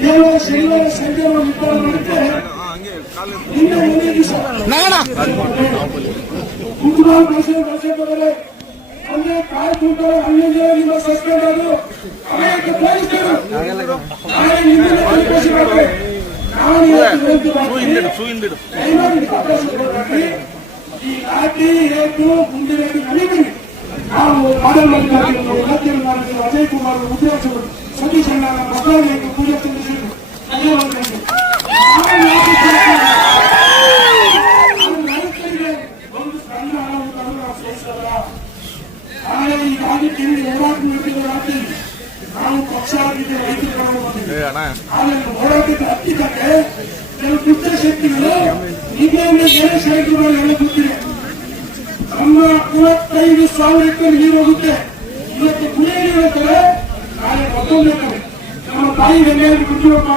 ಕೇವಲ ಶನಿವಾರ ಸಂಜೆ ನಿರ್ಧಾರ ಮಾಡುತ್ತೆ. ಇನ್ನು ಮುಂದಿನ ದಿವಸ ಅಂದ್ರೆ ಕಾರ್ ಕೂಟರು 11 ನಿಮ್ಮ ಸಸ್ಪೆಂಡ್ ಆದ್ರು ಅನೇಕ ಪೊಲೀಸರು ಈ ರಾತ್ರಿ ರೇಟು ಮುಂದಿನ ನಡೀತೀವಿ. ನಾವು ಮಾಡಲ್ ಮಲ್ಲಿಕಾರ್ಜುನ ಅಜಯ್ ಕುಮಾರ್ ಉದ್ಯೋಗರು ಸತೀಶ್ ಅಣ್ಣ ಬಸವರಾಜ ಪೂಜಾ ಚಂದ್ರಶೇಖರ್ ಒಂದು ಸಂಗ್ರಹ ಸೇರಿಸಲ್ಲ. ಆದರೆ ಈ ರಾಜಕೀಯ ಹೋರಾಟ ನಡೆಸಿದ ನಾವು ಪಕ್ಷ ಆಗಿದ್ದ ರೈತರು ಆದರೆ ಹೋರಾಟಕ್ಕೆ ಹತ್ತಿದ್ದಕ್ಕೆ ಕೆಲವು ದುಷ್ಟ ಶಕ್ತಿಗಳು ಈಗಾಗಲೇ ಬೇರೆ ಷರತ್ತುಗಳು ಎಲ್ಲ ಗೊತ್ತಿದೆ. ನಮ್ಮ 35,000 ಎಕರೆ ನೀರು ಹೋಗುತ್ತೆ. ಇವತ್ತು ಕುಡಿಯ ನೀರು ಹೇಳ್ತಾರೆ, ನಾಳೆ ಮತ್ತೊಂದು ನಮ್ಮ ತಾಯಿ ಬೆಲೆ ಬಿಟ್ಟಿವಪ್ಪ.